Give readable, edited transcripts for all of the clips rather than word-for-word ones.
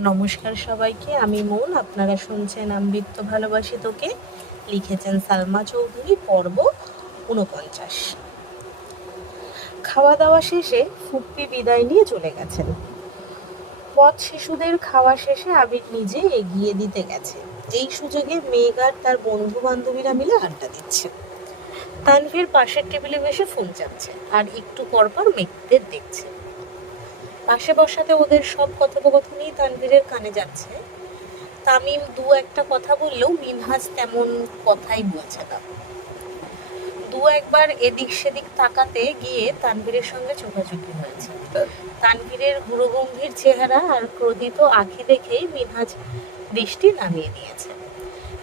নমস্কার সবাইকে, আমি মৌন। আপনারা শুনছেন আমৃত্য ভালোবাসি তোকে, লিখেছেন সালমা চৌধুরী। পর্ব 49। খাওয়া দাওয়া শেষে ফুপ্পি বিদায় নিয়ে চলে গেছেন। পথ শিশুদের খাওয়া শেষে আবির নিজে এগিয়ে দিতে গেছে। এই সুযোগে মেঘ আর তার বন্ধু বান্ধবীরা মিলে আড্ডা দিচ্ছে। তানভীর পাশের টেবিলে বসে ফোন চাচ্ছে আর একটু পরপর মেঘদের দেখছে। পাশে বসাতে ওদের সব কথোপকথনই তানভীরের কানে যাচ্ছে। তামিম দু একটা কথা বললেও মিনহাজ তেমন কথাই বলছে না। দু একবার এদিক সেদিক তাকাতে গিয়ে তানভীরের সঙ্গে চোখাচোখি হয়েছে। তানভীরের গুরুগম্ভীর চেহারা আর ক্রোধিত আঁখি দেখেই মিনহাজ দৃষ্টি নামিয়ে দিয়েছে।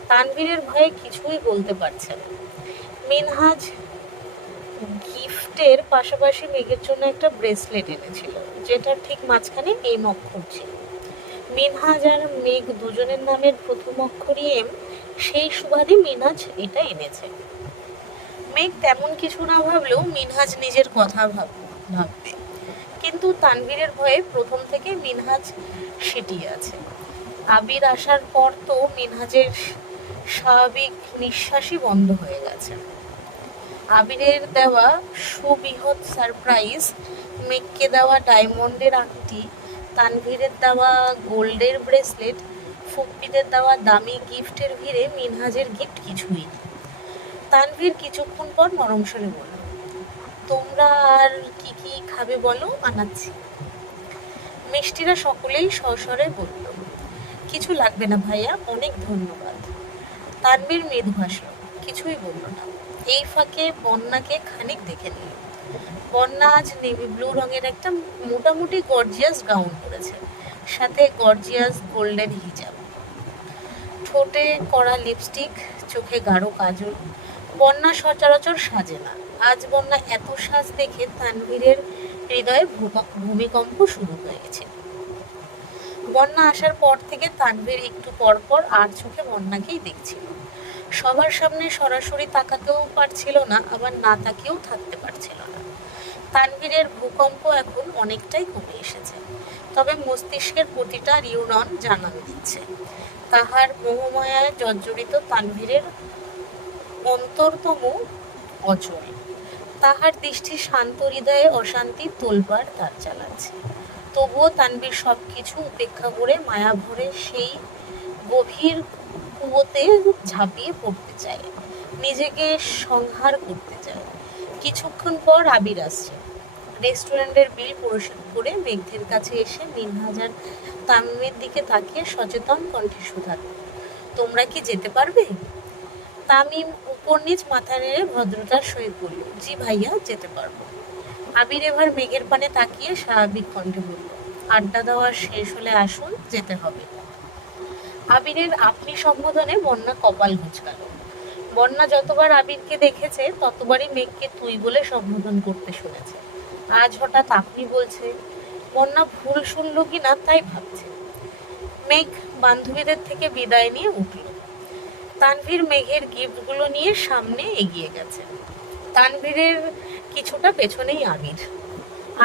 তানভীরের ভয়ে কিছুই বলতে পারছে না। মিনহাজ গিফটের পাশাপাশি মেঘের জন্য একটা ব্রেসলেট এনেছিল, যেটার ঠিক মাঝখানে এম অক্ষর ছিল। মিনহাজ আর মেঘ দুজনের নামের প্রথম অক্ষরই এম, সেই সুবাদে মিনহাজ এটা এনেছে। মেঘ তেমন কিছু না ভাবলেও মিনহাজ নিজের কথা ভাববে, কিন্তু তানভীরের ভয়ে প্রথম থেকে মিনহাজ সেটিয়ে আছে। আবির আসার পর তো মিনহাজের স্বাভাবিক নিঃশ্বাসই বন্ধ হয়ে গেছে। আবিরের দেওয়া সুবৃহৎ সারপ্রাইজ, মেঘকে দেওয়া ডায়মন্ডের আংটি, তানভীরের দেওয়া গোল্ডের ব্রেসলেট, ফুপ্পিদের দেওয়া দামি গিফটের ভিড়ে মিনহাজের গিফট কিছুই না। তানভীর কিছুক্ষণ পর নরম স্বরে বলল, তোমরা আর কি কি খাবে বলো, আনাচ্ছি। মিষ্টিরা সকলেই সস্বরে বলল, কিছু লাগবে না ভাইয়া, অনেক ধন্যবাদ। তানভীর মৃদু হাসল, কিছুই বলল না। এই ফাঁকে বন্যাকে খানিক দেখে নিল। বন্যা আজ নেভি ব্লু রঙের একটা মোটামুটি গর্জিয়াস গাউন পরেছে, সাথে গর্জিয়াস গোল্ডেন হিজাব, ঠোঁটে কড়া লিপস্টিক, চোখে গাঢ় কাজল। বন্যা সচরাচর সাজে না, আজ বন্যা এত সাজ দেখে তানভীরের হৃদয়ে ভূমিকম্প শুরু হয়ে গেছে। বন্যা আসার পর থেকে তানভীর একটু পরপর আর চোখে বন্যাকেই দেখছিল। সবার সামনে সরাসরি তাকাতেও পারছিল না, আবার না তাকিয়েও থাকতে পারছিল না। তানভীরের ভূকম্প এখন অনেকটাই কমে এসেছে, তবে মস্তিষ্কের প্রতিটা নিউরন জানান দিচ্ছে তাহার মোহমায়ায় জর্জরিত তানভীরের অন্তরতম অচল। তাহার দৃষ্টি শান্ত হৃদয়ে অশান্তির তোলপাড় তার চালাচ্ছে। তবুও তানভীর সব কিছু উপেক্ষা করে মায়া ভরে সেই গভীর কুয়োতে ঝাঁপিয়ে পড়তে চায়, নিজেকে সংহার করতে চায়। কিছুক্ষণ পর আবির আসছে। রেস্টুরেন্টের বিল পরিশোধ করে মেঘদের কাছে এসে মিনহাজ আর তামিমের দিকে তাকিয়ে সচেতন কণ্ঠে শুধাল, তোমরা কি যেতে পারবে? তামিম উপর নিচ মাথা নেড়ে ভদ্রতার সহিত বলল, জি ভাইয়া, যেতে পারবো। আবির এবার মেঘের পানে তাকিয়ে স্বাভাবিক কণ্ঠে বলল, আড্ডা দেওয়া শেষ হলে আসুন, যেতে হবে। আবিরের আপনি সম্বোধনে বন্যা কপাল কুঁচকাল। বন্যা যতবার আবিরকে দেখেছে ততবারই মেঘকে তুই বলে সম্বোধন করতে শুনেছে। আজ হঠাৎ আপনি বলছে, বন্যা ভুল শুনল কিনা তাই ভাবছে। মেঘ বান্ধবীদের থেকে বিদায় নিয়ে উঠল। তানভীর মেঘের গিফটগুলো নিয়ে সামনে এগিয়ে গেছে। তানভীরের কিছুটা পেছনেই আবির,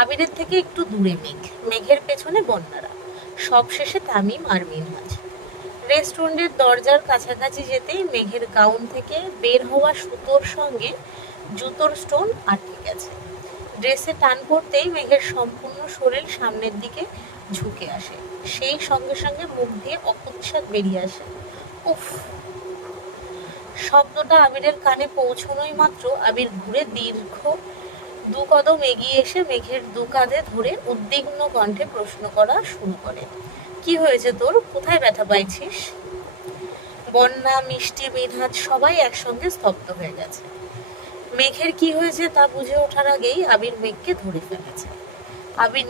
আবিরের থেকে একটু দূরে মেঘ, মেঘের পেছনে বন্যারা, সবশেষে তামিম আর মিনহাজ। রেস্টুরেন্টের দরজার কাছাকাছি যেতেই মেঘের গাউন থেকে বের হওয়া সুতোর সঙ্গে জুতোর স্টোন আটকে গেছে। ড্রেসে টান পড়তেই মেঘের সম্পূর্ণ শরীর সামনের দিকে ঝুঁকে আসে, সেই সঙ্গে সঙ্গে মুখ দিয়ে অকস্মাৎ বেরিয়ে আসে, উফ। শব্দটা আবিরের কানে পৌঁছনোই মাত্র আবির ঘুরে দীর্ঘ দু কদম এগিয়ে এসে মেঘের দু কাঁধে ধরে উদ্বিগ্ন কণ্ঠে প্রশ্ন করা শুরু করে, কি হয়েছে তোর, কোথায় ব্যথা পাইছিস? বন্যা, মিষ্টি, মিনহাজ সবাই একসঙ্গে স্তব্ধ হয়ে গেছে। মেঘের কি হয়েছে তা বুঝে ওঠার আগেই আবির মেঘকে ধরে ফেলেছে। আবির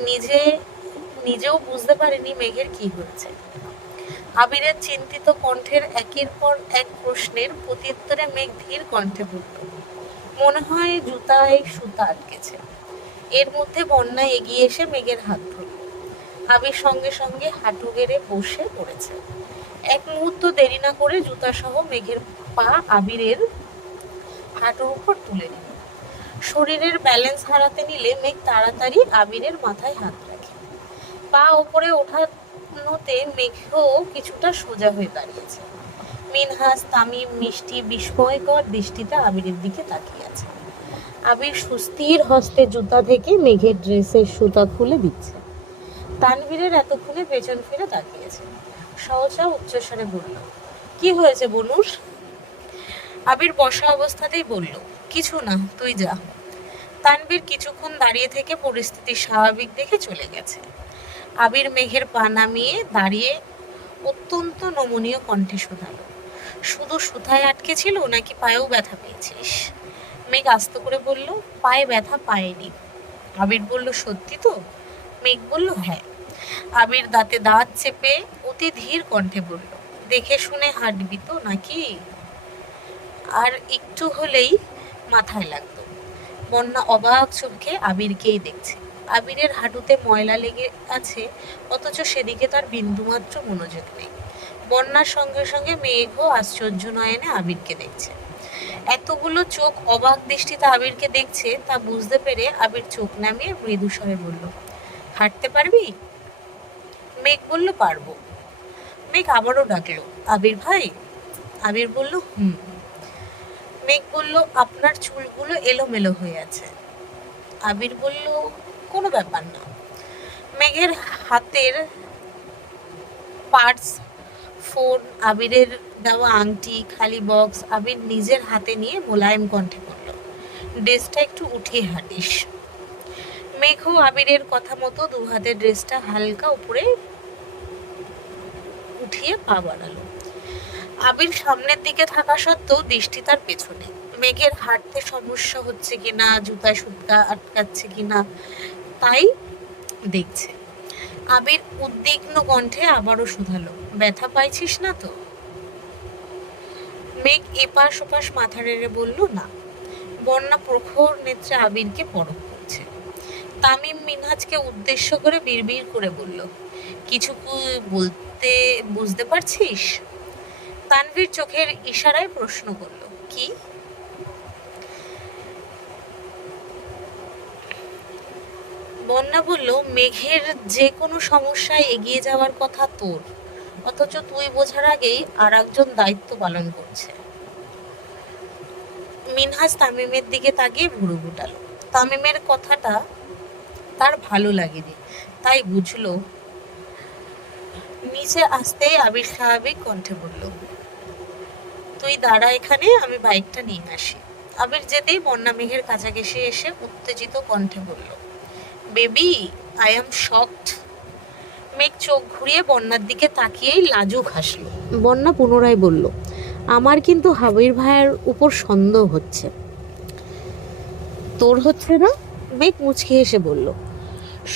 নিজেও বুঝতে পারেনি মেঘের কি হয়েছে। আবিরের চিন্তিত কণ্ঠের একের পর এক প্রশ্নের প্রত্যুত্তরে মেঘ ধীর কণ্ঠে বলল, মনে হয় জুতায় সুতা আটকেছে। এর মধ্যে বন্যা এগিয়ে এসে মেঘের হাত ধরল। আবির সঙ্গে সঙ্গে হাঁটু গেড়ে বসে পড়েছে। এক মুহূর্ত দেরি না করে জুতাসহ মেঘের পা আবিরের হাঁটুর উপর তুলে নিল। শরীরের ব্যালেন্স হারাতে নিলে মেঘ তাড়াতাড়ি আবিরের মাথায় হাত রাখে। পা ওপরে ওঠা স্বপ্নতে মেঘও কিছুটা সোজা হয়ে দাঁড়িয়েছে। মিনহাজ, তামিম, মিষ্টি বিস্ময়কর দৃষ্টিতে আবিরের দিকে তাকিয়ে আছে। আবির সুস্থির হস্তে জুতা থেকে মেঘের ড্রেসের সুতা খুলে দিচ্ছে। তানভীরের এতক্ষণে পেছন ফিরে তাকিয়েছে। সহসা উচ্চস্বরে বলল, কি হয়েছে বনুর? আবির বসা অবস্থাতেই বলল, কিছু না, তুই যা। তানভীর কিছুক্ষণ দাঁড়িয়ে থেকে পরিস্থিতি স্বাভাবিক দেখে চলে গেছে। আবির মেঘের পা নামিয়ে দাঁড়িয়ে অত্যন্ত নমনীয় কণ্ঠে শোধালো, শুধু সুতায় আটকে ছিল নাকি পায়েও ব্যথা পেয়েছিস? মেঘ আস্তে করে বলল, পায়ে ব্যথা পায়নি। আবির বলল, সত্যি তো? মেঘ বলল, হ্যাঁ। আবির দাঁতে দাঁত চেপে অতি ধীর কণ্ঠে বলল, দেখে শুনে হাঁটবি তো নাকি? আর একটু হলেই মাথায় লাগতো। বন্যা অবাক চোখে আবিরকেই দেখছে। আবিরের হাঁটুতে ময়লা লেগে আছে, অথচ সেদিকে তার বিন্দুমাত্র মনোযোগ নেই। বন্যার সঙ্গে সঙ্গে মেঘও আশ্চর্য নয়নে আবিরকে দেখছে। এতগুলো চোখ অবাক দৃষ্টিতে আবিরকে দেখছে তা বুঝতে পেরে আবির চোখ নামিয়ে মৃদু স্বরে বলল, হাঁটতে পারবি? মেঘ বলল, পারবো। মেঘ আবারও ডাকলো, আবির ভাই। আবির বলল, হুম। মেঘ বলল, আপনার চুলগুলো এলোমেলো হয়ে আছে। আবির বলল, কোনো ব্যাপার না। মেঘের হাতের পার্স, ফোন, আবিরের দেওয়া আংটি, খালি বক্স আবির নিজের হাতে নিয়ে মোলায়েম কণ্ঠে বলল, ড্রেসটা একটু উঠিয়ে হাঁটিস। মেঘও আবিরের কথা মতো দু হাতের ড্রেসটা হালকা উপরে উঠিয়ে পা বাড়ালো। আবির সামনের দিকে থাকা সত্ত্বেও দৃষ্টি তার পেছনে। মেঘের হাঁটতে সমস্যা হচ্ছে কিনা, জুতায় সুতা আটকাচ্ছে কিনা তাই দেখছে। আবির উদ্বিগ্ন কণ্ঠে আবারও শুধালো, ব্যথা পাইছিস না তো? মেঘ এপাশ ওপাশ মাথা নেড়ে বলল, না। বন্যা প্রখর নেত্রে আবিরকে পরখ করছে। তামিম মিনহাজকে উদ্দেশ্য করে বিড়বিড় করে বলল, কিছু বলতে বুঝতে পারছিস? তানভীর চোখের ইশারায় প্রশ্ন করল, কি? বন্যা বলল, মেঘের যে কোনো সমস্যায় এগিয়ে যাওয়ার কথা তোর, অথচ তুই বোঝার আগেই আর একজন দায়িত্ব পালন করছে। মিনহাজ তামিমের দিকে তাকিয়ে ভুরু গুটালো। তামিমের কথাটা তার ভালো লাগেনি, তাই বুঝলো। নিচে আসতেই আবির স্বাভাবিক কণ্ঠে বলল, তুই দাঁড়া এখানে, আমি বাইকটা নিয়ে আসি। আবির যেতেই বন্যা মেঘের কাছাকাছি এসে উত্তেজিত কণ্ঠে বলল, বেবি, আই এম শকড। মেঘ চোখ ঘুরিয়ে বন্যার দিকে তাকিয়েই লাজুক হাসল। বন্যা পুনরায় বলল, আমার কিন্তু হাবির ভাইয়ের উপর সন্দেহ হচ্ছে। তোর হচ্ছে না? মেঘ মুচকি হেসে বলল,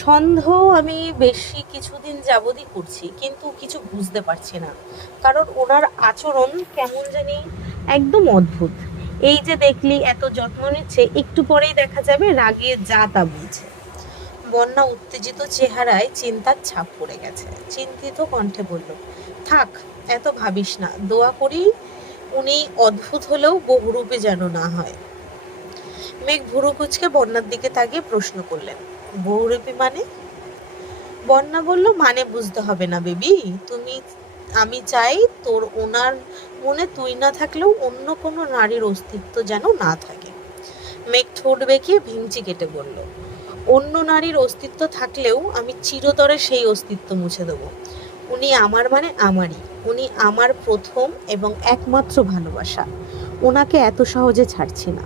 সন্দেহ আমি বেশি কিছুদিন যাবতই করছি, কিন্তু কিছু বুঝতে পারছি না, কারণ ওনার আচরণ কেমন জানি একদম অদ্ভুত। এই যে দেখলি এত যত্ন নিচ্ছে, একটু পরেই দেখা যাবে রাগে যা তা বলছে। বন্যা উত্তেজিত চেহারায় চিন্তার ছাপ পড়ে গেছে। চিন্তিত কণ্ঠে বলল, থাক, এত ভাবিস না, দোয়া করি উনি অদ্ভুত হলেও বহুরূপী যেন না হয়। মেঘ ভুরু কুচকে বন্যার দিকে তাকিয়ে প্রশ্ন করলেন, বহুরূপী মানে? বন্যা বলল, মানে বুঝতে হবে না বেবি, আমি চাই তোর ওনার মনে তুই না থাকলেও অন্য কোনো নারীর অস্তিত্ব যেন না থাকে। মেঘ ঠোঁট বেঁকিয়ে ভিঞ্চি কেটে বলল, অন্য নারীর অস্তিত্ব থাকলেও আমি চিরতরে সেই অস্তিত্ব মুছে দেব। উনি আমার মানে আমারই, উনি আমার প্রথম এবং একমাত্র ভালোবাসা। ওনাকে এত সহজে ছাড়ছি না।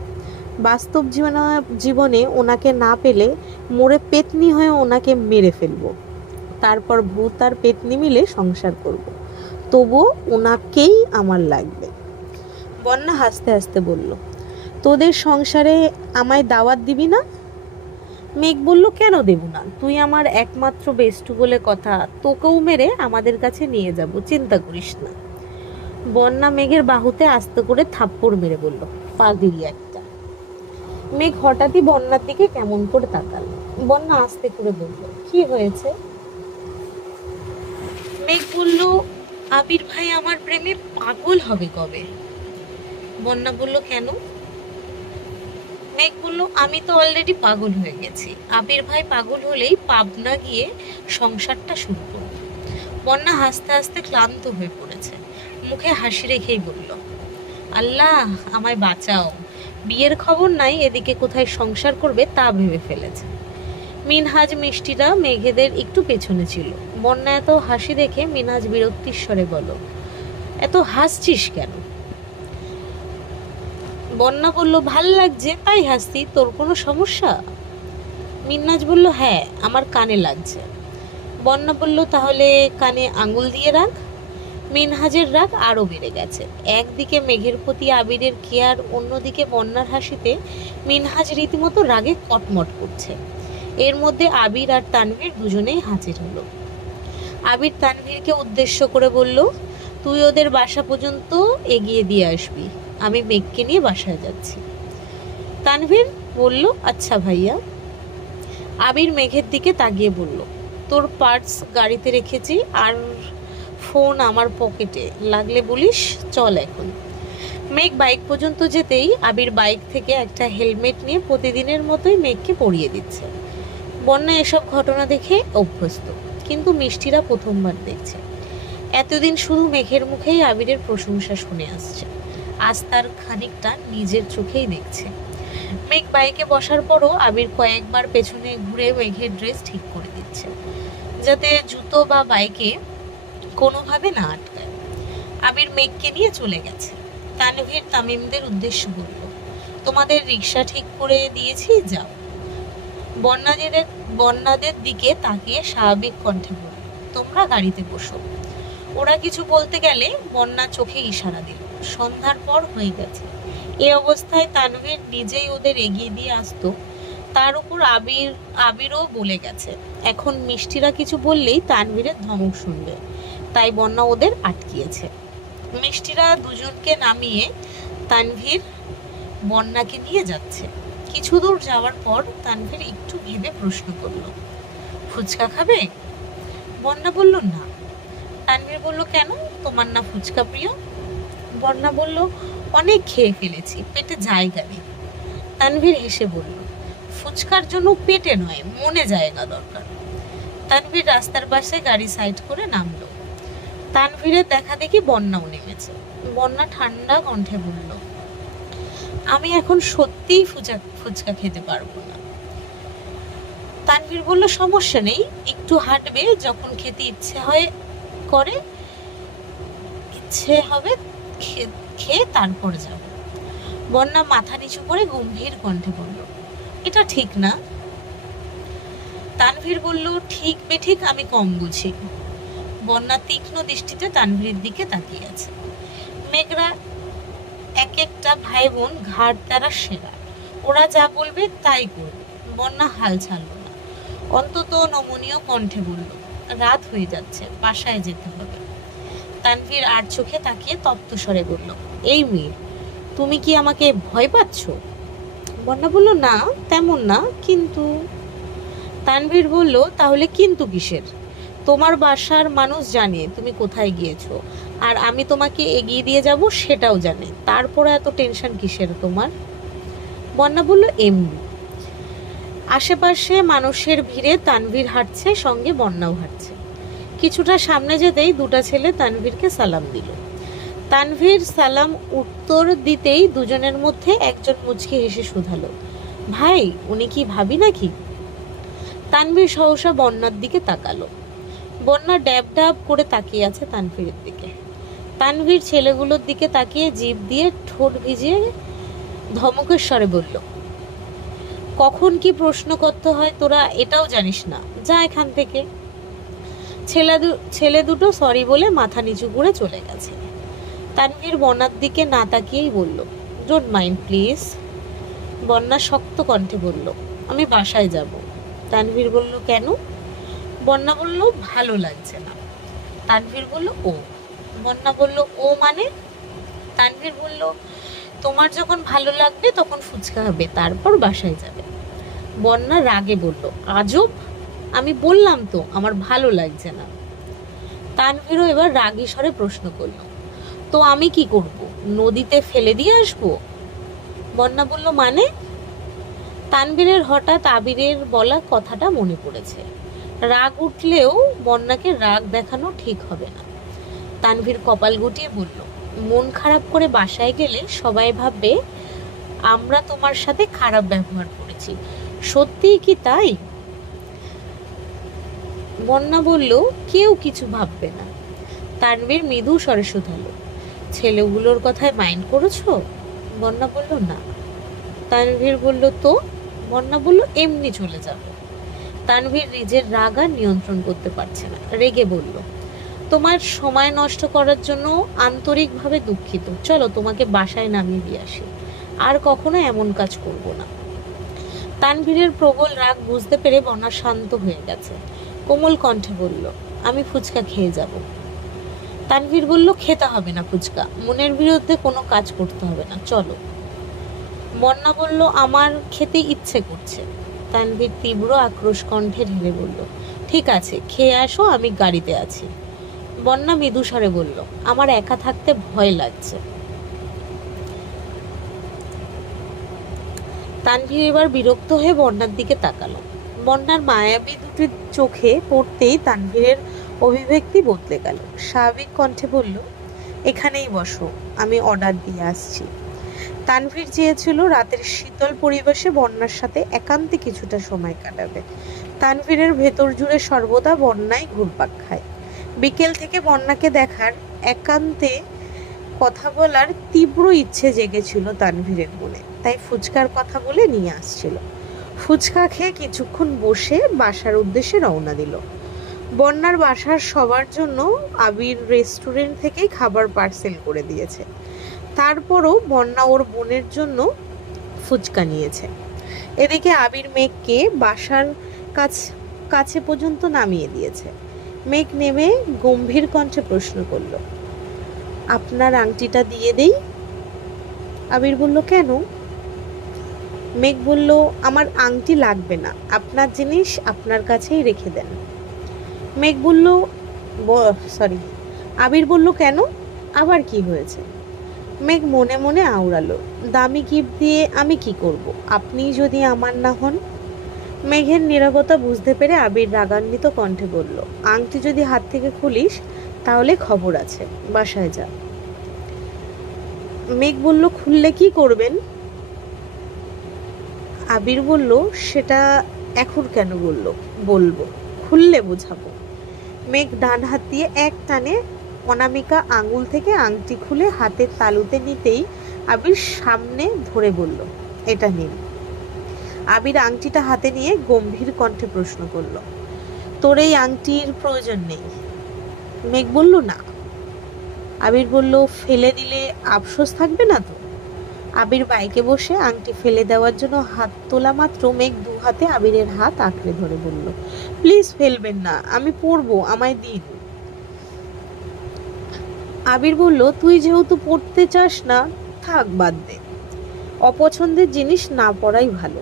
বাস্তব জীবনে ওনাকে না পেলে মরে পেতনি হয়ে ওনাকে মেরে ফেলবো, তারপর ভূত আর পেতনি মিলে সংসার করব। তবুও ওনাকেই আমার লাগবে। বন্যা হাসতে হাসতে বলল, তোদের সংসারে আমায় দাওয়াত দিবি না? মেঘ বলল, কেন দেব না? তুই আমার একমাত্র বেস্টু বলে কথা, তোকেও মেরে আমাদের কাছে নিয়ে যাব, চিন্তা করিস না। বন্যা মেঘের বাহুতে আস্তে করে থাপ্পড় মেরে বলল, পাগলি একটা। মেঘ হঠাৎই বন্যার দিকে কেমন করে তাকাল। বন্যা আস্তে করে বলল, কি হয়েছে? মেঘ বলল, আবির ভাই আমার প্রেমে পাগল হবে কবে? বন্যা বলল, কেন? মেঘ বলল, আমি তো অলরেডি পাগল হয়ে গেছি। আবির ভাই পাগল হলেই পাবনা গিয়ে সংসারটা শুরু করব। বন্যা হাসতে হাসতে ক্লান্ত হয়ে পড়েছে, মুখে হাসি রেখেই বলল, আল্লাহ আমায় বাঁচাও, বিয়ের খবর নাই, এদিকে কোথায় সংসার করবে তা ভেবে ফেলেছে। মিনহাজ মিষ্টিরা মেঘেদের একটু পেছনে ছিল। বন্যা এত হাসি দেখে মিনহাজ বিরক্তির স্বরে বলল, এত হাসছিস কেন? বন্যা বলল, ভাল লাগছে তাই হাসছি, তোর কোনো সমস্যা? মিনহাজ বলল, হ্যাঁ আমার কানে লাগছে। বন্যা বলল, তাহলে কানে আঙুল দিয়ে রাখ। মিনহাজের রাগ আরও বেড়ে গেছে। একদিকে মেঘের প্রতি আবিরের কেয়ার, অন্যদিকে বন্যার হাসিতে মিনহাজ রীতিমতো রাগে কটমট করছে। এর মধ্যে আবির আর তানভীর দুজনেই হাজির হলো। আবির তানভীরকে উদ্দেশ্য করে বলল, তুই ওদের বাসা পর্যন্ত এগিয়ে দিয়ে আসবি, আমি মেঘকে নিয়ে বাসায় যাচ্ছি। তানভীর বলল, আচ্ছা ভাইয়া। আবির মেঘের দিকে তাকিয়ে বলল, তোর পার্টস গাড়িতে রেখেছি, আর ফোন আমার পকেটে, লাগলে বলিস, চল এখন। মেঘ বাইক পর্যন্ত যেতেই আবির বাইক থেকে একটা হেলমেট নিয়ে প্রতিদিনের মতোই মেঘকে পরিয়ে দিচ্ছে। বন্যা এসব ঘটনা দেখে অভ্যস্ত, কিন্তু মিষ্টিরা প্রথমবার দেখছে। এতদিন শুধু মেঘের মুখেই আবিরের প্রশংসা শুনে আসছে, আজ তার খানিকটা নিজের চোখেই দেখছে। মেঘ বাইকে বসার পরও আবির কয়েকবার পেছনে ঘুরে মেঘের ড্রেস ঠিক করে দিচ্ছে, যাতে জুতো বা বাইকে কোনোভাবে না আটকায়। আবির মেঘকে নিয়ে চলে গেছে। তানভীর তামিমদের উদ্দেশ্য বলল, তোমাদের রিক্সা ঠিক করে দিয়েছি, যাও। বন্যাদের দিকে তাকিয়ে স্বাভাবিক কণ্ঠে বলল, তোমরা গাড়িতে বসো। ওরা কিছু বলতে গেলে বন্যা চোখে ইশারা দিল। সন্ধ্যার পর হয়ে গেছে। এ অবস্থায় তানভীর নিজেই ওদের এগিয়ে দিয়ে আসতো। তার উপর আবিরও বলে গেছে, এখন মিষ্টিরা কিছু বললেই তানভীরের ধমক শুনবে, তাই বন্যা ওদের আটকিয়েছে। মিষ্টিরা দুজনকে নামিয়ে তানভীর বন্যাকে নিয়ে যাচ্ছে। কিছু দূর যাওয়ার পর তানভীর একটু ভেবে প্রশ্ন করল, ফুচকা খাবে? বন্যা বলল, না। তানভীর বলল, কেন, তোমার না ফুচকা প্রিয়? বন্যা বলল, অনেক খেয়ে ফেলেছি, পেটে জায়গা নেই। তানভীর হেসে বলল, ফুচকার জন্য পেটে নয়, মনে জায়গা দরকার। তানভীর রাস্তার পাশে গাড়ি সাইড করে নামলো। তানভীরের দেখা দেখি বন্যাও নেমেছে। বন্যা ঠান্ডা কণ্ঠে বলল, আমি এখন সত্যিই ফুচকা খেতে পারবো না। তানভীর বলল, সমস্যা নেই, একটু হাঁটবে, যখন খেতে ইচ্ছে হবে খেয়ে তারপর যাব। বন্যা মাথা নিচু করে গম্ভীর কণ্ঠে বলল, এটা ঠিক না। তানভীর বলল, ঠিক বেঠিক আমি কম বুঝি। বন্যা তীক্ষ্ণ দৃষ্টিতে তানভীরের দিকে তাকিয়ে আছে। মেঘরা এক একটা ভাই বোন ঘাট দ্বারা সেরা, ওরা যা বলবে তাই করবে। বন্যা হাল ছাড়ল না, অন্তত নমনীয় কণ্ঠে বলল, রাত হয়ে যাচ্ছে, বাসায় যেতে হবে। তানভীর আর চোখে তাকিয়ে তপ্ত স্বরে বলল, এই মেয়ে, তুমি কি আমাকে ভয় পাচ্ছ? বন্যা বলল, না তেমন না, কিন্তু। তানভীর বলল, তাহলে কিন্তু কিসের? তোমার বাসার মানুষ জানে তুমি কোথায় গিয়েছো, আর আমি তোমাকে এগিয়ে দিয়ে যাব সেটাও জানে, তারপরে এত টেনশন কিসের তোমার? বন্যা বলল, এমনি। আশেপাশে মানুষের ভিড়ে তানভীর হাঁটছে, সঙ্গে বন্যাও হাঁটছে। কিছুটা সামনে যেতেই দুটা ছেলে তানভীরকে সালাম দিল। তানভীর সালাম উত্তর দিতেই দুজনের মধ্যে একজন মুচকি হেসে শুধালো, ভাই উনি কি ভাবি নাকি? তানভীর সহসা বন্যার দিকে তাকালো। বন্যা ড্যাব ড্যাব করে তাকিয়ে আছে তানভীরের দিকে। তানভীর ছেলেগুলোর দিকে তাকিয়ে জিভ দিয়ে ঠোঁট ভিজিয়ে ধমকের স্বরে বলল, কখন কি প্রশ্ন করতে হয় তোরা এটাও জানিস না, যা এখান থেকে। ছেলে দুটো সরি বলে মাথা নিচু করে চলে গেছে। তানভীর বন্যার দিকে না তাকিয়েই বলল, ডোন্ট মাইন্ড প্লিজ। বন্যা শক্ত কণ্ঠে বলল, আমি বাসায় যাব। তানভীর বলল, কেন? বন্যা বলল, ভালো লাগছে না। তানভীর বলল, ও। বন্যা বলল, ও মানে? তানভীর বলল, তোমার যখন ভালো লাগবে তখন ফুচকা হবে, তারপর বাসায় যাবে। বন্যা রাগে বলল, আজব, আমি বললাম তো আমার ভালো লাগছে না। তানভীরও এবার রাগী স্বরে প্রশ্ন করল, তো আমি কি করব, নদীতে ফেলে দিয়ে আসবো? বন্যা বলল, মানে? তানভীরের হঠাৎ আবিরের বলা কথাটা মনে পড়েছে। রাগ উঠলেও বন্যাকে রাগ দেখানো ঠিক হবে না। তানভীর কপাল গুটিয়ে বলল, মন খারাপ করে বাসায় গেলে সবাই ভাববে আমরা তোমার সাথে খারাপ ব্যবহার করেছি। সত্যিই কি তাই? বন্যা বলল, কেউ কিছু ভাববে না। তানভীর মৃদু স্বরে শুধালো, ছেলেগুলোর কথায় মাইন্ড করেছো? বন্যা বলল, না। তানভীর বলল, তো? বন্যা বলল, এমনি চলে যাবে। তানভীর নিজের রাগ আর নিয়ন্ত্রণ করতে পারছে না, রেগে বলল, তোমার সময় নষ্ট করার জন্য আন্তরিকভাবে দুঃখিত। চলো তোমাকে বাসায় নামিয়ে দিয়ে আসি, আর কখনো এমন কাজ করব না। তানভীরের প্রবল রাগ বুঝতে পেরে বন্যা শান্ত হয়ে গেছে। কোমল কণ্ঠে বলল, আমি ফুচকা খেয়ে যাব। তানভীর বলল, খেতে হবে না ফুচকা, মনের বিরুদ্ধে কোনো কাজ করতে হবে না, চলো। বন্যা বলল, আমার খেতে ইচ্ছে করছে। তানভীর তীব্র আক্রোশ কণ্ঠে ঢেলে বলল, ঠিক আছে, খেয়ে আসো, আমি গাড়িতে আছি। বন্যা মৃদু স্বরে বলল, আমার একা থাকতে ভয় লাগছে। তানভীর এবার বিরক্ত হয়ে বন্যার দিকে তাকালো। বন্যার মায়াবী দুটি চোখে পড়তেই তানভীরের অভিব্যক্তি বদলে গেল। স্বাভাবিক কণ্ঠে বলল, এখানেই বসো, আমি অর্ডার দিয়ে আসছি। তানভীর চেয়েছিল রাতের শীতল পরিবেশে বন্যার সাথে একান্তে কিছুটা সময় কাটাবে। তানভীরের ভেতর জুড়ে সর্বদা বন্যায় ঘুরপাক খায়। বিকেল থেকে বন্যাকে দেখার, একান্তে কথা বলার তীব্র ইচ্ছে জেগেছিল তানভীরের মনে, তাই ফুচকার কথা বলে নিয়ে আসছিল। ফুচকা খেয়ে কিছুক্ষণ বসে বাসার উদ্দেশ্যে রওনা দিল। বন্যার বাসার সবার জন্য আবির রেস্টুরেন্ট থেকেই খাবার পার্সেল করে দিয়েছে। তারপরও বন্যা ওর বোনের জন্য ফুচকা নিয়েছে। এদিকে আবির মেঘকে বাসার কাছে পর্যন্ত নামিয়ে দিয়েছে। মেঘ নেমে গম্ভীর কণ্ঠে প্রশ্ন করল, আপনার আংটিটা দিয়ে দেই? আবির বলল, কেন? মেঘ বলল, আমার আংটি লাগবে না, আপনার জিনিস আপনার কাছেই রেখে দেন। মেঘ বলল, সরি। আবির বলল, কেন? আবার কি হয়েছে? মেঘ মনে মনে আওড়ালো, দামি গিফট দিয়ে আমি কি করব, আপনি যদি আমার না হন? মেঘের নীরবতা বুঝতে পেরে আবির রাগান্বিত কণ্ঠে বলল, আংটি যদি হাত থেকে খুলিস তাহলে খবর আছে, বাসায় যা। মেঘ বলল, খুললে কি করবেন? আবির বলল, সেটা এখন কেন বলবো, খুললে বোঝাবো। মেঘ ডান হাত দিয়ে এক টানে অনামিকা আঙুল থেকে আংটি খুলে হাতের তালুতে নিতেই আবির সামনে ধরে বলল, এটা নিন। আবির আংটিটা হাতে নিয়ে গম্ভীর কণ্ঠে প্রশ্ন করল, তোর এই আংটির প্রয়োজন নেই? মেঘ বলল, না। আবির বলল, ফেলে দিলে আফসোস থাকবে না তো? আবির বাইকে বসে আংটি ফেলে দেওয়ার জন্য হাত তোলা মাত্র মেঘ দু হাতে আবিরের হাত আঁকড়ে ধরে বলল, প্লিজ ফেলবেন না, আমি পরবো, আমায় দিন। আবির বলল, তুই যেহেতু পড়তে চাস না, থাক, বাদ দে, অপছন্দের জিনিস না পড়াই ভালো।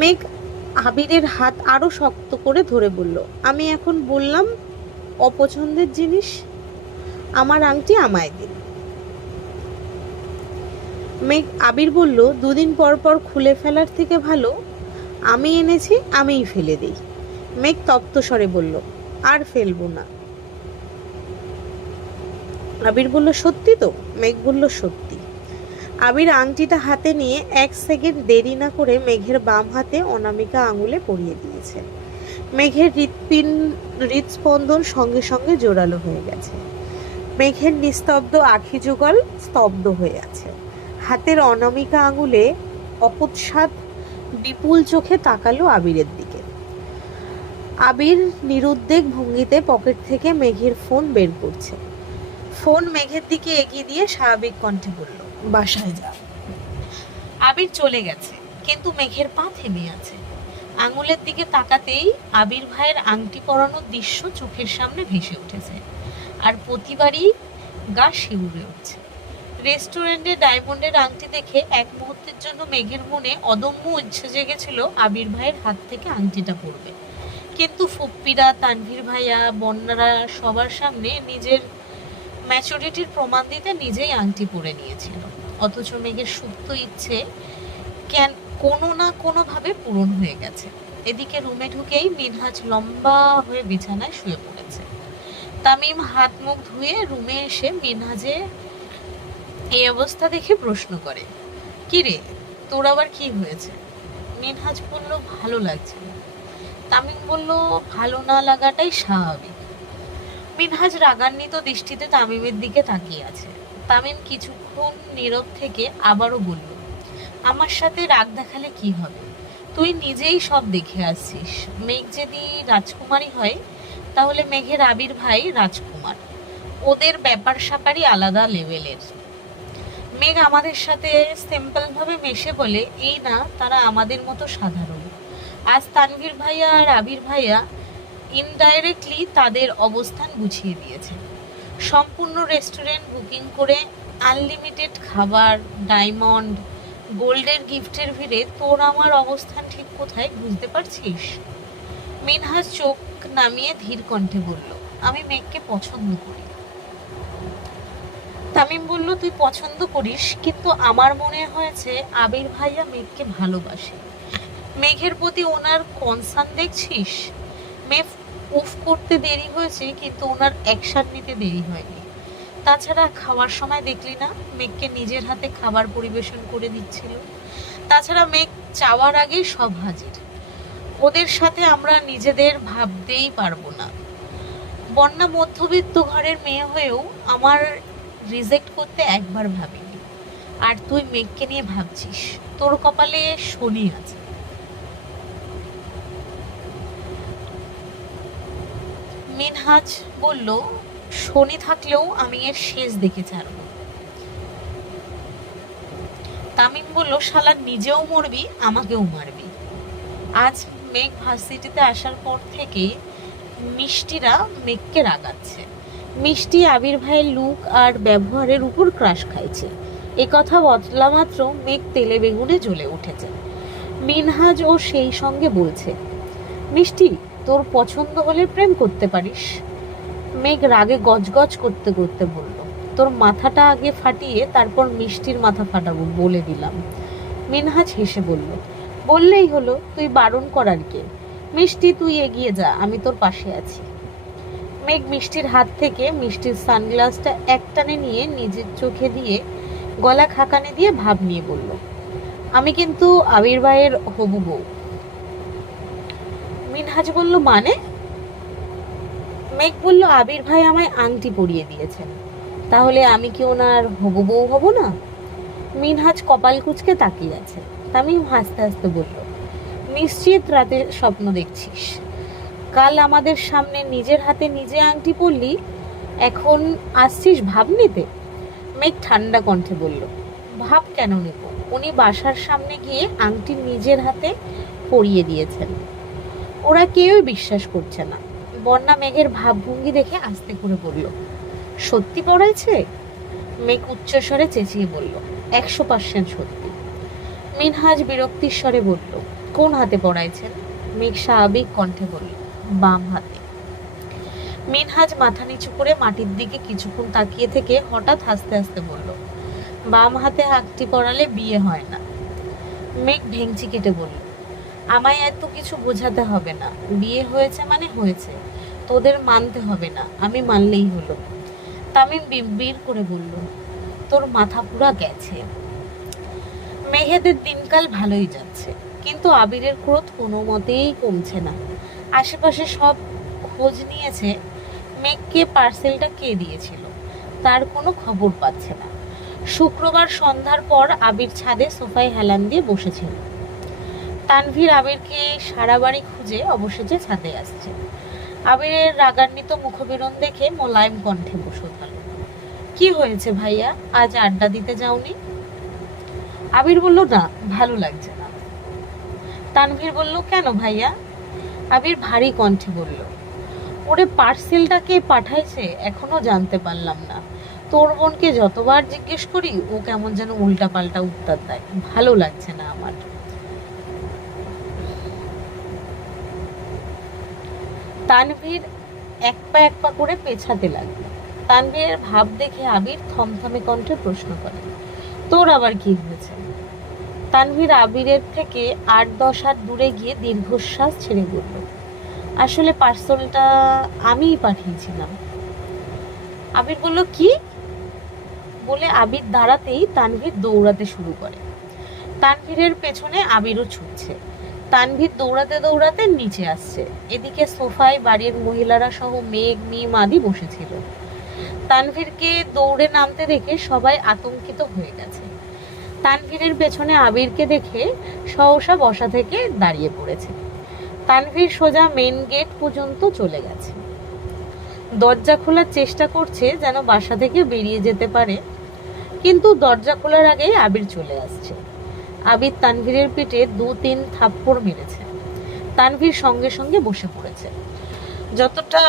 মেঘ আবিরের হাত আরো শক্ত করে ধরে বলল, আমি এখন বললাম অপছন্দের জিনিস, আমার আংটি আমায় দিন। মেঘ আবির বলল, দুদিন পর পর খুলে ফেলার থেকে ভালো আমি এনেছি, আমিই ফেলে দিই। মেঘ তপ্ত স্বরে বলল, আর ফেলবো না। আবির বলল, সত্যি তো? মেঘ বলল, সত্যি। আবির আংটিটা হাতে নিয়ে এক সেকেন্ড দেরি না করে মেঘের বাম হাতে অনামিকা আঙুলে পরিয়ে দিয়েছে। মেঘের হৃদস্পন্দন সঙ্গে সঙ্গে জোরালো হয়ে গেছে। মেঘের নিস্তব্ধ আখি যুগল স্তব্ধ হয়ে আছে। হাতের অনামিকা আঙুলে অকস্মাৎ বিপুল চোখে তাকালো আবিরের দিকে। আবির নিরুদ্বেগ ভঙ্গিতে পকেট থেকে মেঘের ফোন বের করছে। ফোন মেঘের দিকে এগিয়ে দিয়ে স্বাভাবিক কণ্ঠে বলল, বাসায় যা। আবির চলে গেছে, কিন্তু মেঘের পা থেমে আছে। আঙুলের দিকে তাকাতেই আবির ভাইয়ের আংটি পরানোর দৃশ্য চোখের সামনে ভেসে উঠেছে, আর প্রতিবারই গা শিউরে উঠছে। রেস্টুরেন্টে ডায়মন্ডের আংটি দেখে এক মুহূর্তের জন্য মেঘের মনে অদম্য ইচ্ছে জেগেছিল আবির ভাইয়ের হাত থেকে আংটিটা পরবে, কিন্তু ফুপ্পিরা, তানভীর ভাইয়া, বন্যারা সবার সামনে নিজের ম্যাচুরিটির প্রমাণ দিতে নিজেই আংটি পরে নিয়েছিল। অথচ মেঘের সুপ্ত ইচ্ছে কোনো না কোনোভাবে পূরণ হয়ে গেছে। এদিকে রুমে ঢুকেই মিনহাজ লম্বা হয়ে বিছানায় শুয়ে পড়েছে। তামিম হাত মুখ ধুয়ে রুমে এসে মিনহাজে এই অবস্থা দেখে প্রশ্ন করে, কি রে, তোর আবার কি হয়েছে? মিনহাজ বলল, ভালো লাগছে না। তামিম বলল, ভালো না লাগাটাই স্বাভাবিক। মিনহাজ রাগান্বিত দৃষ্টিতে তামিমের দিকে তাকিয়ে আছে। তামিম কিছুক্ষণ নীরব থেকে আবারও বলল, আমার সাথে রাগ দেখালে কি হবে? তুই নিজেই সব দেখে আসছিস। মেঘ যদি রাজকুমারী হয় তাহলে মেঘের আবির ভাই রাজকুমার। ওদের ব্যাপার স্যাপারই আলাদা লেভেলের। মেঘ আমাদের সাথে সিম্পলভাবে মেশে বলে এই না তারা আমাদের মতো সাধারণ। আজ তানভীর ভাইয়া আর আবির ভাইয়া ইনডাইরেক্টলি তাদের অবস্থান বুঝিয়ে দিয়েছে। সম্পূর্ণ রেস্টুরেন্ট বুকিং করে আনলিমিটেড খাবার, ডায়মন্ড, গোল্ডের গিফটের ভিড়ে তোর আমার অবস্থান ঠিক কোথায় বুঝতে পারছিস? মিনহাজ চোখ নামিয়ে ধীর কণ্ঠে বলল, আমি মেঘকে পছন্দ করি। তামিম বলল, তুই পছন্দ করিস, কিন্তু আমার মনে হয়েছে আবির ভাইয়া মেঘকে ভালোবাসে। মেঘের প্রতি ওনার কনসার্ন দেখছিস? মেঘ উফ করতে দেরি হয়েছে, কিন্তু ওনার অ্যাকশন নিতে দেরি হয়নি। তাছাড়া খাওয়ার সময় দেখলি না মেঘকে নিজের হাতে খাবার পরিবেশন করে দিচ্ছিল? তাছাড়া মেঘ চাওয়ার আগেই সব হাজির। ওদের সাথে আমরা নিজেদের ভাবতেই পারবো না। বন্যা মধ্যবিত্ত ঘরের মেয়ে হয়েও আমার রিজেক্ট করতে একবার ভাবিনি। আর তুই মেঘকে নিয়ে ভাবছিস, তোর কপালে শনি আছে। মিনহাজ বলল, শনি থাকলেও আমি এর শেষ দেখে ছাড়ব। তামিম বলল, শালা নিজেও মরবি, আমাকেও মারবি। আজ মেঘ ভার্সিটিতে আসার পর থেকে মিষ্টিরা মেঘকে রাগাচ্ছে। মিষ্টি আবির ভাইয়ের লুক আর ব্যবহারের উপর ক্রাশ খাইছে। এ কথা বদলা মাত্র মেঘ তেলে বেগুনে জ্বলে উঠেছে। মিনহাজ ও সেই সঙ্গে বলছে, মিষ্টি, তোর পছন্দ হলে প্রেম করতে পারিস। মেঘ রাগে গজগজ করতে করতে বলল, তোর মাথাটা আগে ফাটিয়ে তারপর মিষ্টির মাথা ফাটাবো, বলে দিলাম। মিনহাজ হেসে বলল, বললেই হলো, তুই বারণ করার কে? মিষ্টি, তুই এগিয়ে যা, আমি তোর পাশে আছি। মেঘ মিষ্টির হাত থেকে মিষ্টির সানগ্লাসটা একটানে নিয়ে নিজের চোখে দিয়ে গলা খাকানে দিয়ে ভাব নিয়ে বলল, আমি কিন্তু আবির ভাইয়ের হবু বউ। মিনহাজ বলল, মানে? মেঘ বলল, আবির ভাই আমায় আংটি পরিয়ে দিয়েছেন, তাহলে আমি কি ওনার হবু বউ হব না? মিনহাজ কপাল কুঁচকে তাকিয়ে আছে। তামিম হাসতে হাসতে বলল, নিশ্চিত রাতে স্বপ্ন দেখছিস। কাল আমাদের সামনে নিজের হাতে নিজে আংটি পরলি, এখন আসছিস ভাব নিতে? মেঘ ঠান্ডা কণ্ঠে বলল, ভাব কেন নেব? উনি বাসার সামনে গিয়ে আংটি নিজের হাতে পরিয়ে দিয়েছেন। ওরা কেউই বিশ্বাস করছে না। বন্যা মেঘের ভাবভঙ্গি দেখে আস্তে করে বলল, সত্যি পড়াইছে? মেঘ উচ্চস্বরে চেঁচিয়ে বলল, 100% সত্যি। মিনহাজ বিরক্তির স্বরে বলল, কোন হাতে পড়াইছেন? মেঘ স্বাভাবিক কণ্ঠে বলল, বাম হাতে। মিনহাজ মাথা নিচু করে মাটির দিকে কিছুক্ষণ তাকিয়ে থেকে হঠাৎ হাসতে হাসতে বলল, বাম হাতে আংটি পরালে বিয়ে হয় না। মেঘ ভেংচি কেটে বলল, আমায় এত কিছু বোঝাতে হবে না, বিয়ে হয়েছে মানে হয়েছে, তোদের মানতে হবে না, আমি মানলেই হলো। তামিম বিড়বিড় করে বলল, তোর মাথা পুরা গেছে। মেঘেদের দিনকাল ভালোই যাচ্ছে, কিন্তু আবিরের ক্রোধ কোনো মতেই কমছে না। আশেপাশে সব খোঁজ নিয়েছে মেঘকে পার্সেলটা কে দিয়েছিল, তার কোনো খবর পাচ্ছে না। শুক্রবার সন্ধ্যার পর আবির ছাদে সোফায় হেলান দিয়ে বসেছিল। তানভীর আবিরকে সারা বাড়ি খুঁজে অবশেষে ছাদে আসছে। আবিরের রাগান্বিত মুখবিরণ দেখে মোলায়েম কণ্ঠে বসে গেল, কি হয়েছে ভাইয়া, আজ আড্ডা দিতে যাওনি? আবির বলল, না, ভালো লাগছে না। তানভীর বলল, কেন ভাইয়া? আবির ভারী কণ্ঠে বলল, ওরে পার্সেলটা কে পাঠাইছে এখনো জানতে পারলাম না। তোর বোনকে যতবার জিজ্ঞেস করি ও কেমন যেন উল্টা পাল্টা উত্তর দেয়, ভালো লাগছে না আমার। তানভীর এক পা করে পেছাতে লাগলো। তানভীরের ভাব দেখে আবির থমথমে কণ্ঠে প্রশ্ন করে, তোর আবার কি হয়েছে? তানভীর আবিরের থেকে 8-10 হাত দূরে গিয়ে দীর্ঘশ্বাস ছেড়ে বলল, আসলে পার্সেলটা আমিই পাঠিয়েছিলাম। আবির বলল, কি? বলে আবির দাঁড়াতেই তানভীর দৌড়াতে শুরু করে। তানভীরের পেছনে আবিরও ছুটছে। তানভীর দৌড়াতে দৌড়াতে নিচে আসছে। এদিকে সোফায় বাড়ির মহিলারা সহ মেঘ, মিম আদি বসেছিল। তানভীরকে দৌড়ে নামতে দেখে সবাই আতঙ্কিত হয়ে গেছে। তানভীরের পেছনে আবিরকে দেখে সহসা বসা থেকে দাঁড়িয়ে পড়েছে। তানভীর সোজা মেন গেট পর্যন্ত চলে গেছে। দরজা খোলার চেষ্টা করছে যেন বাসা থেকে বেরিয়ে যেতে পারে, কিন্তু দরজা খোলার আগেই আবির চলে আসছে। আবির তানভীরের পিঠে 2-3 থাপ্পড় মেরেছে। তানভীর সঙ্গে সঙ্গে বসে পড়েছে। যতটা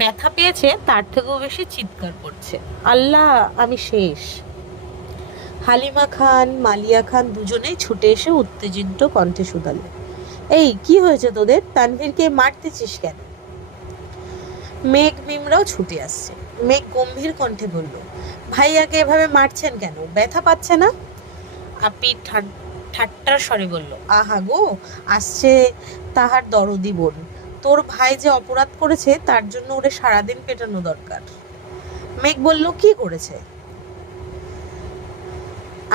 ব্যথা পেয়েছে তার থেকেও বেশি চিৎকার করছে, আল্লাহ আমি শেষ। হালিমা খান, মালিয়া খান দুজনেই ছুটে এসে উত্তেজিত কণ্ঠে শুধালেন, এই কি হয়েছে তোদের? তানভীরকে মারতেছিস কেন? মেঘ, মিমরাও ছুটে আসছে। মেঘ গম্ভীর কণ্ঠে বলল, ভাইয়াকে এভাবে মারছেন কেন? ব্যথা পাচ্ছে না? আপি ঠাট্টার স্বরে বলল, আহা গো, আসছে তাহার দরদি বোন। তোর ভাই যে অপরাধ করেছে তার জন্য ওরে সারাদিন পেটানো দরকার। মেঘ বলল, কি করেছে?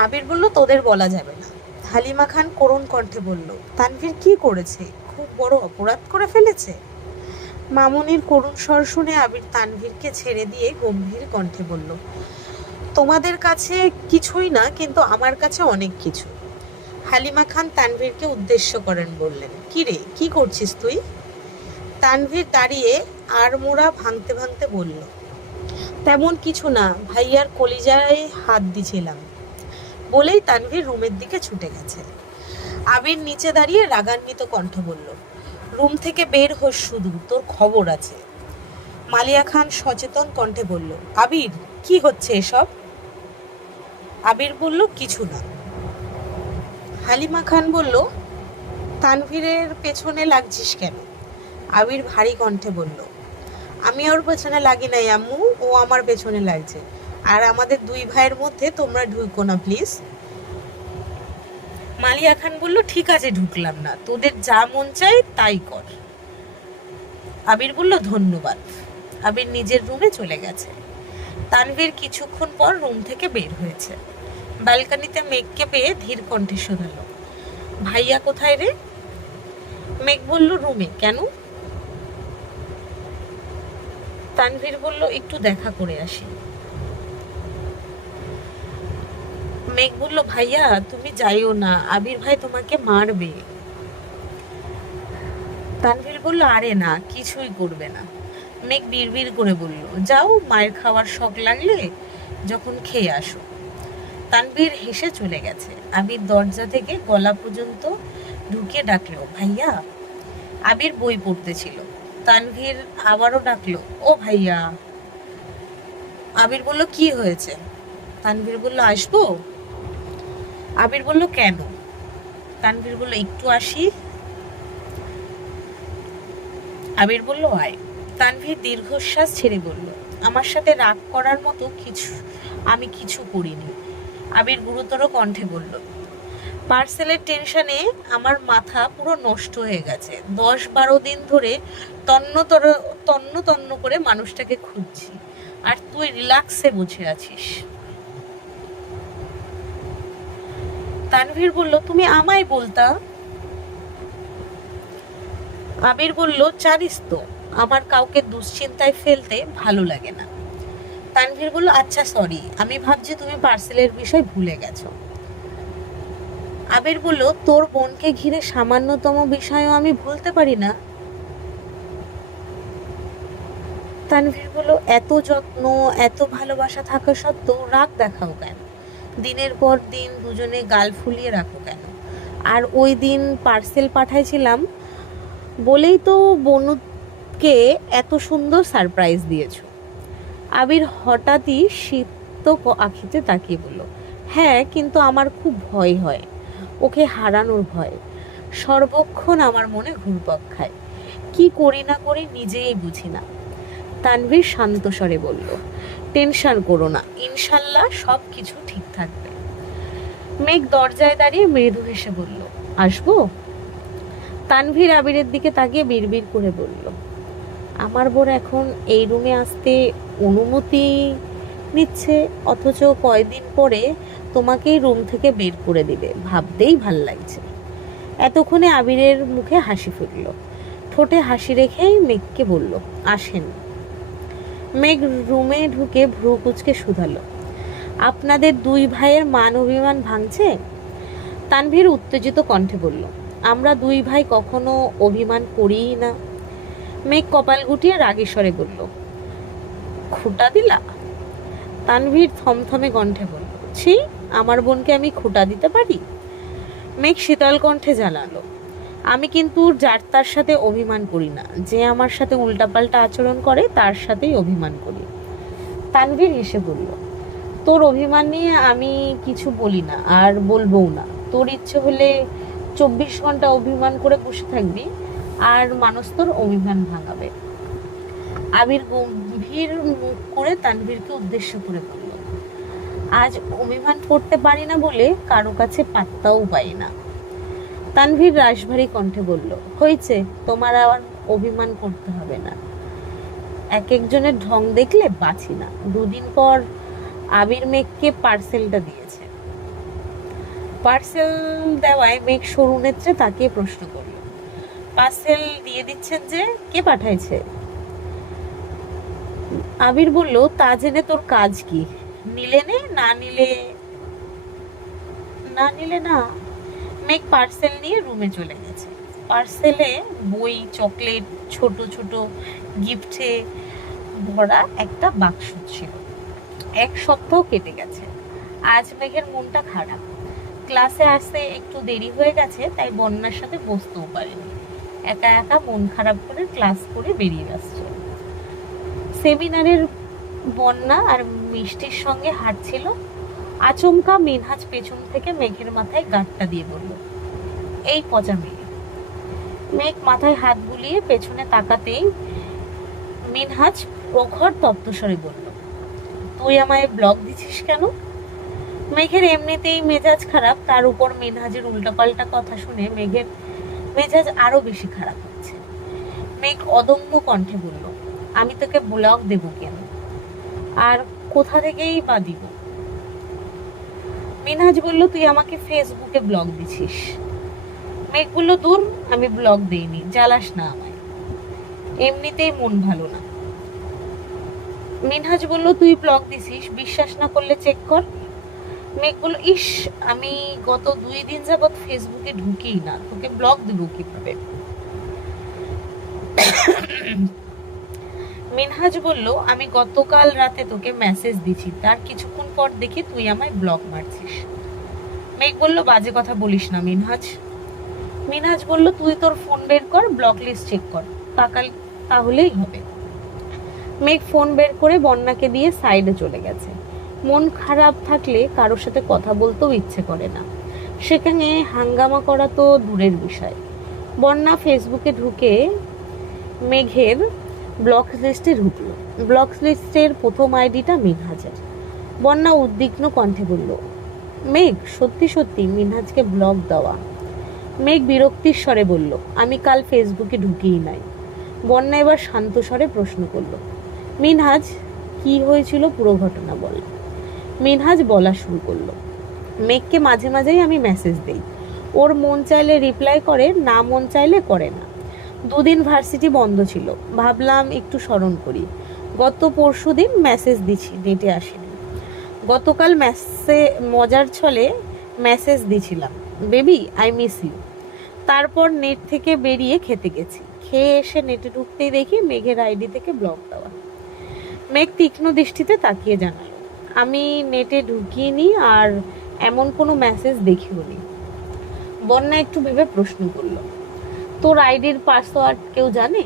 আবির বলল, তোদের বলা যাবে না। হালিমা খান করুণ কণ্ঠে বলল, তানভীর কি করেছে? খুব বড় অপরাধ করে ফেলেছে? মামুনির করুণ স্বর শুনে আবির তানভীরকে ছেড়ে দিয়ে গম্ভীর কণ্ঠে বলল, তোমাদের কাছে কিছুই না, কিন্তু আমার কাছে অনেক কিছু। হালিমা খান তানভীরকে উদ্দেশ্য করেন বললেন, কি রে, কি করছিস তুই? তানভীর দাঁড়িয়ে আড়মোড়া ভাঙতে ভাঙতে বলল, তেমন কিছু না, ভাইয়ার কলিজায় হাত দিছিলাম। বলেই তানভীর রুমের দিকে ছুটে গেছে। আবির নিচে দাঁড়িয়ে রাগান্বিত কণ্ঠ বলল, রুম থেকে বের হোস, শুধু তোর খবর আছে। মালিয়া খান সচেতন কণ্ঠে বলল, আবির কি হচ্ছে এসব? আবির বলল, কিছু না। হালিমা খান বলল, তানভীরের পেছনে লাগছিস কেন? আবির ভারী কণ্ঠে বলল, আমি ওর পেছনে লাগি নাই আম্মু, ও আমার পেছনে লাগছে। আর আমাদের দুই ভাইয়ের মধ্যে তোমরা ঢুকো না প্লিজ। মালিয়া খান বলল, ঠিক আছে, ঢুকলাম না, তোদের যা মন চায় তাই কর। আবির বলল, ধন্যবাদ। আবির নিজের রুমে চলে গেছে। তানভীর কিছুক্ষণ পর রুম থেকে বের হয়েছে। ব্যালকনিতে মেঘকে পেয়ে ধীর কণ্ঠে শোনালো, ভাইয়া কোথায় রে? মেঘ বলল, রুমে। কেন? তানভীর বলল, একটু দেখা করে আসি। মেঘ বলল, ভাইয়া তুমি যাইও না, আবির ভাই তোমাকে মারবে। তানভীর বলল, আরে না, কিছুই করবে না। মেঘ বিড়বিড় করে বলল, যাও, মায়ের খাওয়ার শখ লাগলে যখন খেয়ে আসো। তানভীর হেসে চলে গেছে। আবির দরজা থেকে গলা পর্যন্ত ঢুকে ডাকলো, ভাইয়া। আবির বই পড়তেছিল। তানভীর আবারও ডাকলো, ও ভাইয়া। আবির বলল, কি হয়েছে? তানভীর বলল, আসবো? আবির বলল, কেন? তানভীর বলল, একটু আসি। আবির বলল, আয়। তানভীর দীর্ঘশ্বাস ছেড়ে বলল, আমার সাথে রাগ করার মতো আমি কিছু করিনি। আবির গুরুতর কণ্ঠে বলল, পার্সেলের টেনশনে আমার মাথা পুরো নষ্ট হয়ে গেছে। 10-12 দিন ধরে তন্ন তন্ন করে মানুষটাকে খুঁজছি, আর তুই রিল্যাক্সে বসে আছিস। তানভীর বলল, তুমি আমায় বলতা। আবির বলল, জানিস তো আমার কাউকে দুশ্চিন্তায় ফেলতে ভালো লাগে না। তানভীর বলল, আচ্ছা সরি, আমি ভাবছি তুমি পার্সেলের বিষয় ভুলে গেছো। আবির বলল, তোর বোনকে ঘিরে সামান্যতম বিষয়ও আমি ভুলতে পারি না। তানভীর বলল, এত যত্ন, এত ভালোবাসা থাকা সত্ত্বেও রাগ দেখাও কেন? দিনের পর দিন দুজনে গাল ফুলিয়ে রাখো কেন? আর ওই দিন পার্সেল পাঠাইছিলাম বলেই তো বনুকে এত সুন্দর সারপ্রাইজ দিয়েছো। আবির হঠাৎই শীত আখিতে তাকিয়ে বলল, হ্যাঁ, কিন্তু আমার খুব ভয় হয়, ওকে হারানোর ভয়। সর্বক্ষণ আমার মনে ঘুরপাক খায়, কি করি না করি নিজেই বুঝি না। তানভীর শান্ত স্বরে বলল, টেনশন করো না, ইনশাল্লাহ সব কিছু ঠিক থাকবে। মেঘ দরজায় দাঁড়িয়ে মৃদু হেসে বলল, আসবো? তানভীর আবিরের দিকে তাকিয়ে বিড়বিড় করে বলল, আমার বোন এখন এই রুমে আসতে অনুমতি নিচ্ছে, অথচ কয়দিন পরে তোমাকেই রুম থেকে বের করে দিবে, ভাবতেই ভাল লাগছে। এতক্ষণে আবিরের মুখে হাসি ফুটল। ঠোঁটে হাসি রেখেই মেঘকে বলল, আসেন। মেঘ রুমে ঢুকে ভ্রু কুঁচকে শুধালো, আপনাদের দুই ভাইয়ের মান অভিমান ভাঙছে? তানভীর উত্তেজিত কণ্ঠে বলল, আমরা দুই ভাই কখনো অভিমান করিই না। মেঘ কপাল গুটিয়ে রাগী স্বরে বলল, খুঁটা দিলা? তানভীর থমথমে কণ্ঠে বলল, ছি, আমার বোনকে আমি খুঁটা দিতে পারি? মেঘ শীতল কণ্ঠে জানালো, আমি কিন্তু যার তার সাথে অভিমান করি না, যে আমার সাথে উল্টাপাল্টা আচরণ করে তার সাথেই অভিমান করি। তানভীর হেসে বলল, তোর অভিমান নিয়ে আমি কিছু বলি না, আর বলবও না। তোর ইচ্ছে হলে 24 ঘন্টা অভিমান করে বসে থাকবি, আর মানুষ তোর অভিমান ভাঙাবে। আবির গম্ভীর মুখ করে তানভীরকে উদ্দেশ্য করে বলল, আজ অভিমান করতে পারি না বলে কারো কাছে পাত্তাও পাই না। তানভীর রাশভারী কণ্ঠে বলল, হয়েছে, তোমার আর অভিমান করতে হবে না। এক একজনের ঢং দেখলে বাঁচি না। দুদিন পর আবির মেঘকে পার্সেলটা দিয়েছে। পার্সেল দেওয়ায় মেঘ সরু নেত্রে তাকিয়ে প্রশ্ন করল, পার্সেল দিয়ে দিচ্ছেন যে, কে পাঠাইছে? আবির বলল, তা জেনে তোর কাজ কি? নিলে নে, না নিলে না। মেঘ পার্সেল নিয়ে রুমে চলে গেছে। পার্সেলে বই, চকলেট, ছোট ছোট গিফটে ভরা একটা বাক্স ছিল। এক সপ্তাহ কেটে গেছে। আজ মেঘের মনটা খারাপ। ক্লাসে আসতে একটু দেরি হয়ে গেছে, তাই বন্যার সাথে বসতেও পারেনি। একা একা মন খারাপ করে ক্লাস করে বেরিয়ে আসছে। সেমিনারের বন্যা আর মিষ্টির সঙ্গে হাঁটছিল। আচমকা মিনহাজ পেছন থেকে মেঘের মাথায় গাঁটটা দিয়ে বলল, এই পচা মেয়ে। মেঘ মাথায় হাত বুলিয়ে পেছনে তাকাতেই মিনহাজ প্রখর তপ্তস্বরে বলল, তুই আমায় ব্লক দিছিস কেন? মেঘের এমনিতেই মেজাজ খারাপ, তার উপর মিনহাজের উল্টাপাল্টা কথা শুনে মেঘের মেজাজ আরো বেশি খারাপ হচ্ছে। মেঘ অদম্য কণ্ঠে বলল, আমি তোকে ব্লক দেব কেন, আর কোথা থেকেই বা দিব? মিনহাজ বলল, তুই আমাকে ফেসবুকে ব্লক দিছিস। মেঘ বলল, দূর, আমি ব্লক দেইনি, জ্বালাস না আমায়, এমনিতেই মন ভালো না। মিনহাজ বলল, তুই ব্লক দিছিস, বিশ্বাস না করলে চেক কর। মেঘ বলল, ইস, আমি গত 2 দিন যাবৎ ফেসবুকে ঢুকিই না, তোকে ব্লক দেবো কিভাবে? মিনহাজ বলল, আমি গতকাল রাতে তোকে মেসেজ দিছি, তার কিছুক্ষণ পর দেখি তুই আমায় ব্লক মারছিস। মেঘ বলল, বাজে কথা বলিস না মিনহাজ। মিনহাজ বলল, তুই তোর ফোন বের কর, ব্লক লিস্ট চেক কর, তাহলেই হবে। মেঘ ফোন বের করে বন্যাকে দিয়ে সাইডে চলে গেছে। মন খারাপ থাকলে কারোর সাথে কথা বলতেও ইচ্ছে করে না, সেখানে হাঙ্গামা করা তো দূরের বিষয়। বন্যা ফেসবুকে ঢুকে মেঘের ব্লক লিস্টে ঢুকলো। ব্লক লিস্টের প্রথম আইডিটা মিনহাজের। বন্যা উদ্বিগ্ন কণ্ঠে বলল, মেঘ, সত্যি সত্যি মিনহাজকে ব্লক দেওয়া? মেঘ বিরক্তির স্বরে বলল, আমি কাল ফেসবুকে ঢুকিই নাই। বন্যা এবার শান্ত স্বরে প্রশ্ন করল, মিনহাজ, কি হয়েছিল পুরো ঘটনা বল। মিনহাজ বলা শুরু করলো, মেঘকে মাঝে মাঝেই আমি মেসেজ দেই, ওর মন চাইলে রিপ্লাই করে, না মন চাইলে করে না। 2 দিন ভার্সিটি বন্ধ ছিল, ভাবলাম একটু স্মরণ করি। গত পরশুদিন মেসেজ দিছি, ডেটে আসেনি। গতকাল মজার ছলে মেসেজ দিছিলাম, বেবি আই মিস ইউ। তারপর নেট থেকে বেরিয়ে খেতে গেছি। খেয়ে এসে নেটে ঢুকতেই দেখি মেঘের আইডি থেকে ব্লক দেওয়া। মেঘ তীক্ষ্ণ দৃষ্টিতে তাকিয়ে জানালো, আমি নেটে ঢুকিনি আর এমন কোনো মেসেজ দেখিওনি। বন্যা একটু ভেবে প্রশ্ন করলো, তোর আইডির পাসওয়ার্ড কেউ জানে?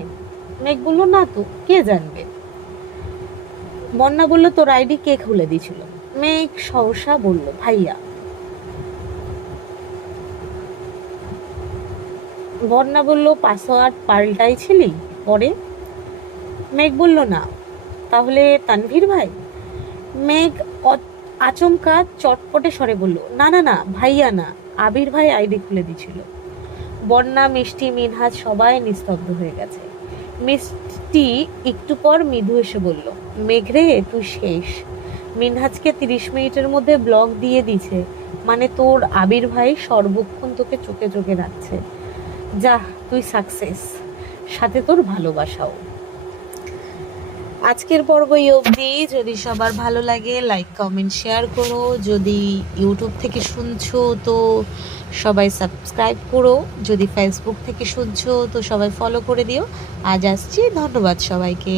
মেঘ বলল, না তো, কে জানবে? বন্যা বলল, তোর আইডি কে খুলে দিয়েছিল? মেঘ সহসা বলল, ভাইয়া। বন্যা বলল, পাসওয়ার্ড পাল্টাইছিলি পরে? মেঘ বলল, না। তাহলে তানভীর ভাই? মেঘ আচমকা চটপটে স্বরে বলল, না না না, ভাইয়া না, আবির ভাই আইডি খুলে দিছিল। বন্যা, মিষ্টি, মিনহাজ সবাই নিস্তব্ধ হয়ে গেছে। মিষ্টি একটু পর মৃদু এসে বলল, মেঘরে তুই শেষ। মিনহাজকে 30 মিনিটের মধ্যে ব্লক দিয়ে দিছে, মানে তোর আবির ভাই সর্বক্ষণ তোকে চোখে চোখে রাখছে। যা, তুই সাকসেস, সাথে তোর ভালোবাসাও। আজকের পর্ব এই অবধি। যদি সবার ভালো লাগে লাইক কমেন্ট শেয়ার করো। যদি ইউটিউব থেকে শুনছো তো সবাই সাবস্ক্রাইব করো। যদি ফেসবুক থেকে শুনছো তো সবাই ফলো করে দিও। আজ আসছি, ধন্যবাদ সবাইকে।